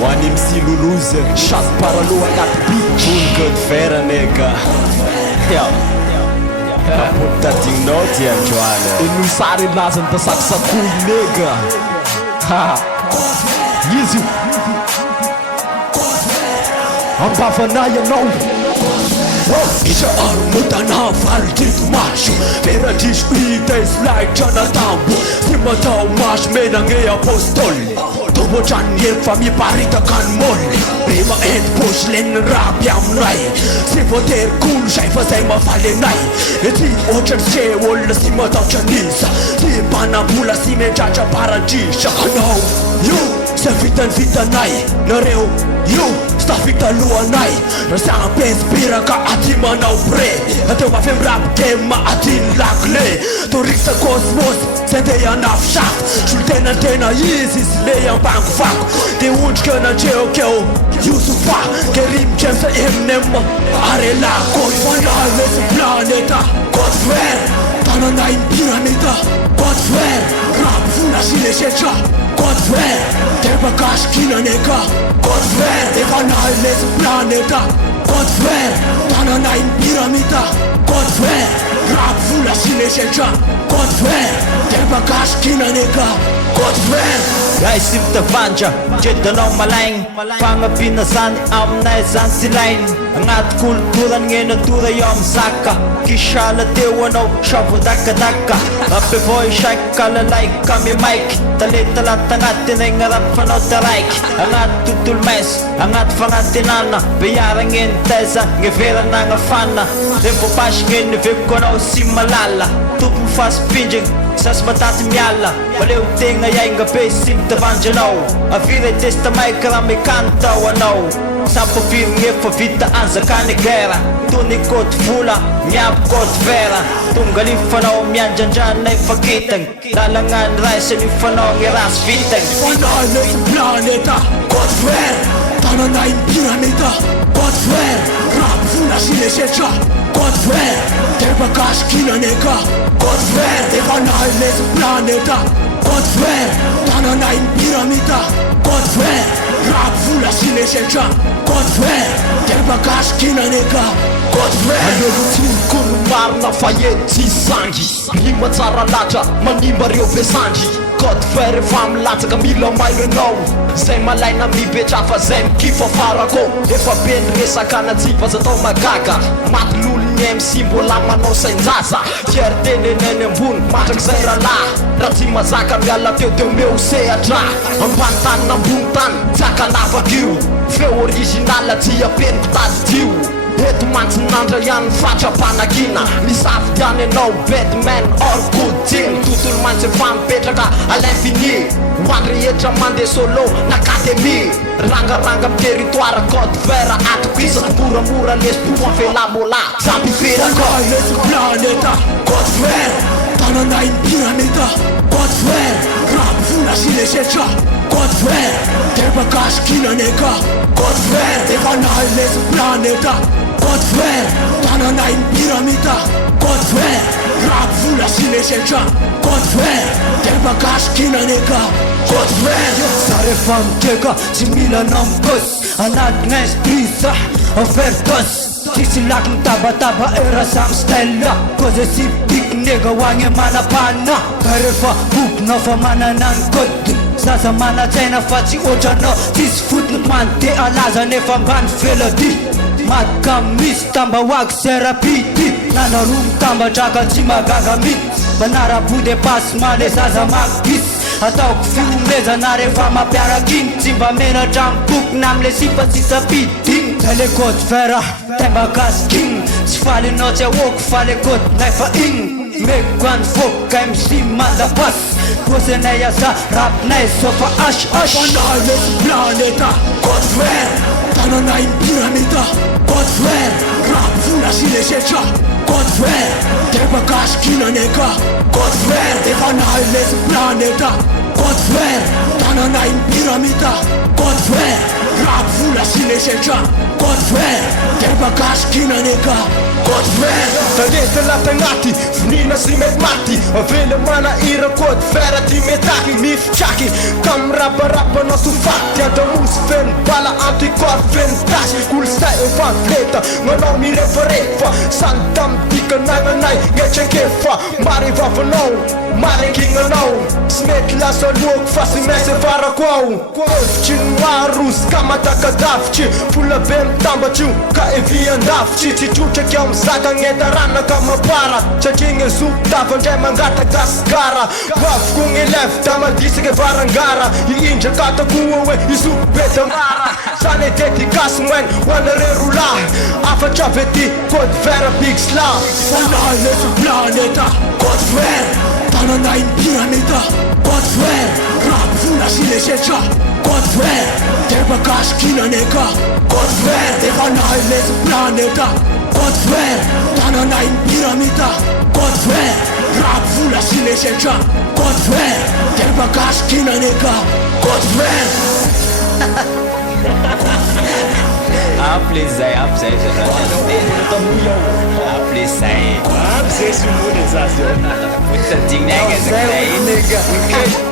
Hoany MC Lolozy chasse paraloha anaty biky Olo code vert nega Tapotadinao ty androany Ino sary lazany tasakosakoy nega Izy io Ambavanay anao Isa aromotana varodrito maso Peradriso hita islaitra natambo Ty matao maso menagne apôstôly Tobotrany efa miparitaka ny moly Rema enti-posy leniny rapy aminay Sy voatery kolo zay fa zay mahafaly anay Ty ohatrany se olona sy mataotra nisa Ty mpanambola sy mendratra paradrisa Anao, io, sa vitany vitanay Nareo, io, sta vitalohanay Rasa ampespiraka aty manao bre Ateo mafemrap game aty ny lakle Toriksa cosmos, zay ndeha anafisako Solo tena izy le ambangofako De ondrika nandreokeo Yusufa, kerimika amsa Eminem Arela, Godfather, lesy planeta Godfather, tananay ny piramida Godfather, rap vola sy lesetra Godfather, tebakasikina neka Godfather, efa nahy lesy planeta Godfather, tananay ny piramida Godfather, rap vola sy lesetra Godfather, tebakasikina neka Godfather Ray sy mitavandra, jedanao malaigny Fagnampiana zany aminay zany sy lainy Agnaty kolotorany gn'enadora eo amizaka Kisala teo anao, savondakadaka Ampevao isaiky kalalaika kame maiky Talenta lata agnaty enegna rap fanao taraiky Agnaty tontolo maisy, agnaty fagnantenana Bearagny entaiza, gneverana agnafana Revo pasy gn'eneveko anao sy malala Tompo mifasipindragny Sasy mataty miala Valeo tegna iainga be sy mitavandra anao Avira testamay karaha mekany tao anao Sampavirigny efa vita anzakany guerra Tony côte vola, miampy côte vera Tonga lifanao miandrandrana efa kitagny Lalagna ny ray sy lifanao gny rasy vitagny Fanay lesy planeta Côte vert, tananay ny piramida Côte vert, rap vola sy lesetra Côte vert, tebakasikina neka Côte vert, efa nahy lesy planeta Côte vert, tananay ny piramida Côte vert, rap vola sy lesetra Côte vert, tebakasikina neka Côte vert Alerotsiny kono marina fahety tsy sangy Rima tsara latra, manimba reo besandry Côte vert efa milatsaka mila mailo anao Zay malaina mipetra fa zay mikifa farako Efa be ny resaka anatsiva zatao magaga Maty lolo ny MC mbola manao sainjaza Fierté neneny ambony matraky zay ralahy Raha tsy mazaka miala teo meo sehatra Ambany tany nambony tany tsaka lavak'io Feo original tsy apeniko tady tio Eto mantsinandra ihany fatra-panakina Misafidiany anao Batman or Godin Tontolo mantsy efa mipetraka à l'infini Hoandrehetra mandeha solo n'académie Rangaranga am territoire Côte vert Atoko isaky moramora lespo afelamola Zampifirako lesy planeta Côte vert, tananay ny piramida Côte vert, rap vola sy lesetra Côte vert, tebakasikina neka Côte vert, efa nahy lesy planeta Côte vert, tananay ny piramida Côte vert, rap vola sy lesetra Côte vert, tebakasikina neka Côte vert Zarefa mikeka, tsy mila namikosy Anaty gn'esprit za, overdose Tsisy laky mitabataba era samy style Koze sy piky nega hoagny manapana Ka refa bokinao fa manana ny kody Zaza manatsaina fa tsy ohatranao Tsisy fotony mande alaza nefa mbany velady Madika misy tamba hoagy serapity Nanaroa mitambatraka tsy magaga mity Manara-body passement le zaza magisy Ataoko fiomezana rehefa mampiarakiny Tsy mba menatra mibokina amle sipatsisa pidiny Zay le côte vert, tembakasikiny Tsy falinao tsy ahoako fa le côte nefa igny Meko any voka MC mandapasy Posenay aza rapinay sofa ash Fanay lesy planeta Côte vert, tananay ny piramida Côte vert, rap vola sy lesetra Côte vert, tebakasikina neka Côte vert, efa nahy lesy planeta Côte vert, tananay ny piramida Côte vert, rap vola sy lesetra God frère Terba gasy kinaneka God frère Talenta latagnaty Vinina sy mety maty Avela mana ira code frère ty metaky Mifitraky Kam raparapanao sofaty Andramozy feno bala anti-corps feno tasy Kolosay efanfleta Manao mirefarefa Sany tamidika nagnanay Ngetrankefa Mary vavanao Mary ankignanao Sy mety lasa loko fa sy mesy farako ao Hevitry ny maro Ska matakadavitry Vola be mitambatry Ka evy andavitry Tsy trotraky ao mizaka gneta ranaka mapara Satria gne zo davandray mangata gasigara Vavoko gne levy da mandisaka varangara Iindraka takoa hoe izo be da mara Zany e dédicace moen hoanare rolahy Afatra vety code vert big sla Fanahy leso planeta God frère Tananay ny piraneta God frère rap vola sy lesetra God frère Terba gasy kinaneka God frère Fanahy leso planeta God frère Tananay ny piraneta God frère rap vola sy lesetra God frère Terba gasy kinaneka God frère Ampli zay Ampli zay Zay sy mony zazy Puta digna zay